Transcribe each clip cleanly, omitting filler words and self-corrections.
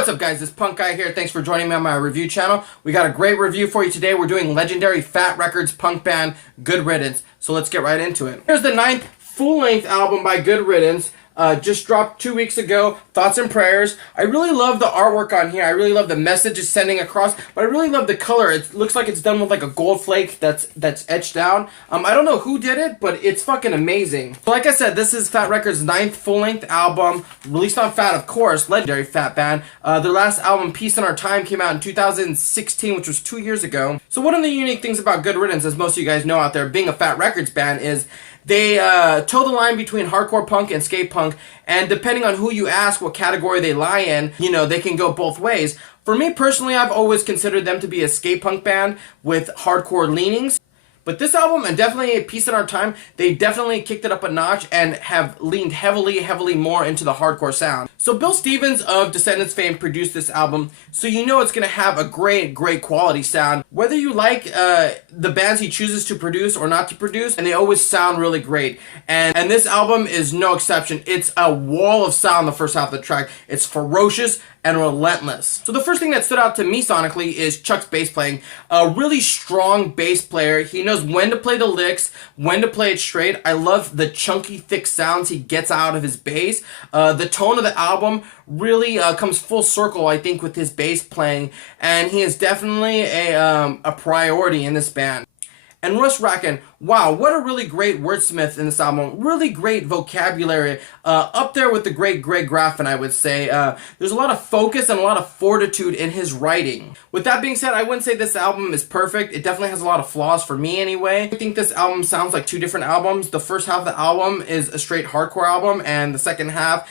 What's up, guys? This Punk Guy here. Thanks for joining me on my review channel. We got a great review for you today. We're doing legendary Fat Records punk band Good Riddance. So let's get right into it. Here's the 9th full-length album by Good Riddance. Just dropped 2 weeks ago. Thoughts and prayers. I really love the artwork on here. I really love the message it's sending across, but I really love the color. It looks like it's done with like a gold flake that's etched down. I don't know who did it, but it's fucking amazing. So like I said, this is Fat Records' 9th full-length album, released on Fat, of course, legendary Fat band. Their last album, Peace in Our Time, came out in 2016, which was 2 years ago. So one of the unique things about Good Riddance, as most of you guys know out there, being a Fat Records band, is they toe the line between hardcore punk and skate punk, and depending on who you ask what category they lie in, you know, they can go both ways. For me personally, I've always considered them to be a skate punk band with hardcore leanings. But this album, and definitely Peace in Our Time, they definitely kicked it up a notch and have leaned heavily more into the hardcore sound. So Bill Stevens of Descendants fame produced this album, so you know it's going to have a great quality sound. Whether you like the bands he chooses to produce or not to produce, and they always sound really great. And this album is no exception. It's a wall of sound the first half of the track. It's ferocious and relentless. So the first thing that stood out to me sonically is Chuck's bass playing. A really strong bass player. He knows when to play the licks, when to play it straight. I love the chunky, thick sounds he gets out of his bass. The tone of the album really comes full circle, I think, with his bass playing, and he is definitely a priority in this band. And Russ Rackin, wow, what a really great wordsmith in this album. Really great vocabulary. Up there with the great Greg Graffin, I would say. There's a lot of focus and a lot of fortitude in his writing. With that being said, I wouldn't say this album is perfect. It definitely has a lot of flaws for me anyway. I think this album sounds like two different albums. The first half of the album is a straight hardcore album, and the second half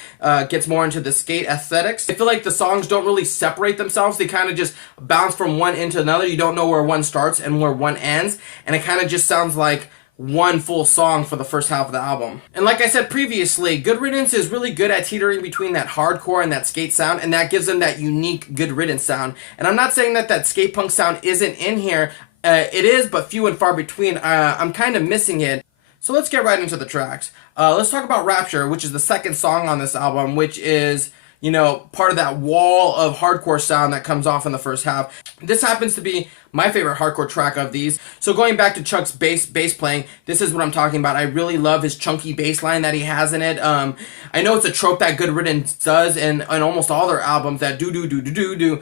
gets more into the skate aesthetics. I feel like the songs don't really separate themselves. They kind of just bounce from one into another. You don't know where one starts and where one ends, and it kind of just sounds like one full song for the first half of the album. And like I said previously, Good Riddance is really good at teetering between that hardcore and that skate sound, and that gives them that unique Good Riddance sound. And I'm not saying that skate punk sound isn't in here. It is, but few and far between. I'm kind of missing it. So let's get right into the tracks. Let's talk about Rapture, which is the second song on this album, which is, you know, part of that wall of hardcore sound that comes off in the first half. This happens to be my favorite hardcore track of these. So going back to Chuck's bass playing, this is what I'm talking about. I really love his chunky bass line that he has in it. I know it's a trope that Good Riddance does in almost all their albums, that do.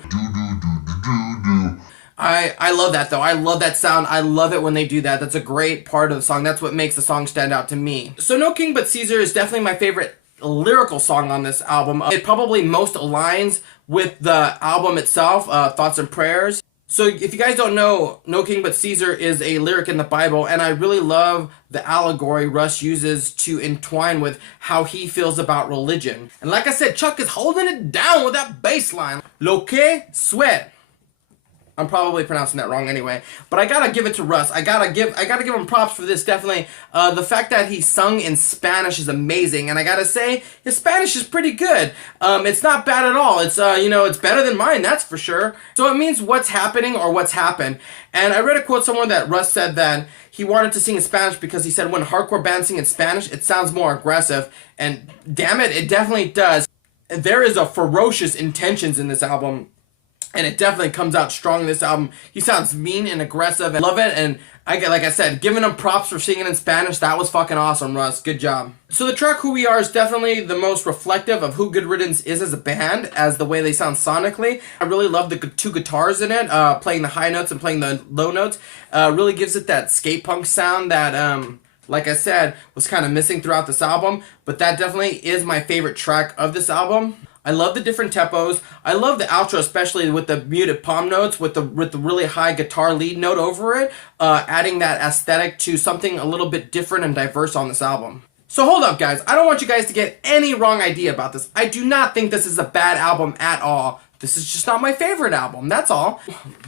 I love that though. I love that sound. I love it when they do that. That's a great part of the song. That's what makes the song stand out to me. So No King But Caesar is definitely my favorite lyrical song on this album. It probably most aligns with the album itself, Thoughts and Prayers. So if you guys don't know, No King But Caesar is a lyric in the Bible, and I really love the allegory Russ uses to entwine with how he feels about religion. And like I said, Chuck is holding it down with that bass line. Lo que sweat. I'm probably pronouncing that wrong anyway, but I gotta give it to Russ. I gotta give him props for this, definitely. The fact that he sung in Spanish is amazing, and I gotta say, his Spanish is pretty good. It's not bad at all. It's, you know, it's better than mine, that's for sure. So it means what's happening or what's happened. And I read a quote somewhere that Russ said that he wanted to sing in Spanish because he said when hardcore bands sing in Spanish, it sounds more aggressive, and damn it, it definitely does. There is a ferocious intentions in this album, and it definitely comes out strong in this album. He sounds mean and aggressive. I love it, and like I said, giving him props for singing in Spanish. That was fucking awesome, Russ. Good job. So the track Who We Are is definitely the most reflective of who Good Riddance is as a band, as the way they sound sonically. I really love the two guitars in it, playing the high notes and playing the low notes. Really gives it that skate punk sound that, like I said, was kind of missing throughout this album. But that definitely is my favorite track of this album. I love the different tempos. I love the outro, especially with the muted palm notes, with the really high guitar lead note over it, adding that aesthetic to something a little bit different and diverse on this album. So hold up, guys. I don't want you guys to get any wrong idea about this. I do not think this is a bad album at all. This is just not my favorite album, that's all.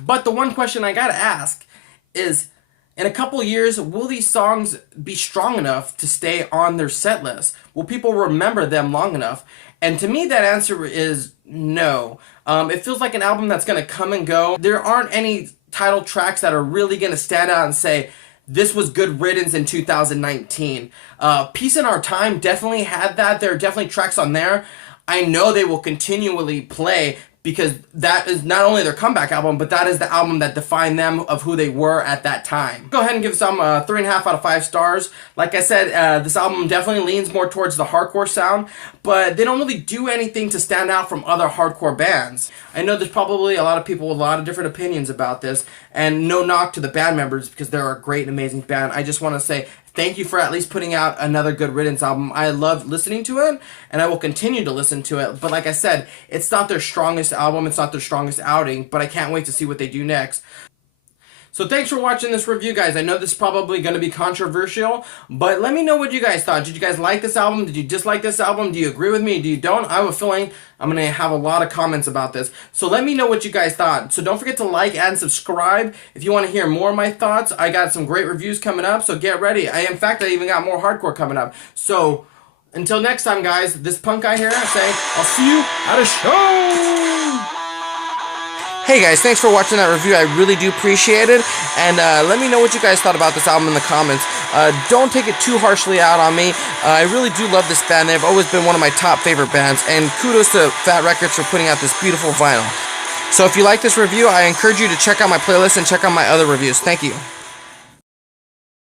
But the one question I gotta ask is, in a couple years, will these songs be strong enough to stay on their set list? Will people remember them long enough? And to me, that answer is no. It feels like an album that's going to come and go. There aren't any title tracks that are really going to stand out and say, this was Good Riddance in 2019. Peace in Our Time definitely had that. There are definitely tracks on there I know they will continually play because that is not only their comeback album, but that is the album that defined them of who they were at that time. Go ahead and give this album a 3.5 out of 5 stars. Like I said, this album definitely leans more towards the hardcore sound, but they don't really do anything to stand out from other hardcore bands. I know there's probably a lot of people with a lot of different opinions about this, and no knock to the band members because they're a great and amazing band. I just want to say thank you for at least putting out another Good Riddance album. I love listening to it, and I will continue to listen to it. But like I said, it's not their strongest album. It's not their strongest outing, but I can't wait to see what they do next. So thanks for watching this review, guys. I know this is probably going to be controversial, but let me know what you guys thought. Did you guys like this album? Did you dislike this album? Do you agree with me? Do you don't? I have a feeling I'm going to have a lot of comments about this. So let me know what you guys thought. So don't forget to like and subscribe if you want to hear more of my thoughts. I got some great reviews coming up, so get ready. In fact, I even got more hardcore coming up. So until next time, guys, this punk guy here, I say, I'll see you at a show! Hey guys, thanks for watching that review. I really do appreciate it. And let me know what you guys thought about this album in the comments. Don't take it too harshly out on me. I really do love this band. They've always been one of my top favorite bands. And kudos to Fat Records for putting out this beautiful vinyl. So if you like this review, I encourage you to check out my playlist and check out my other reviews. Thank you.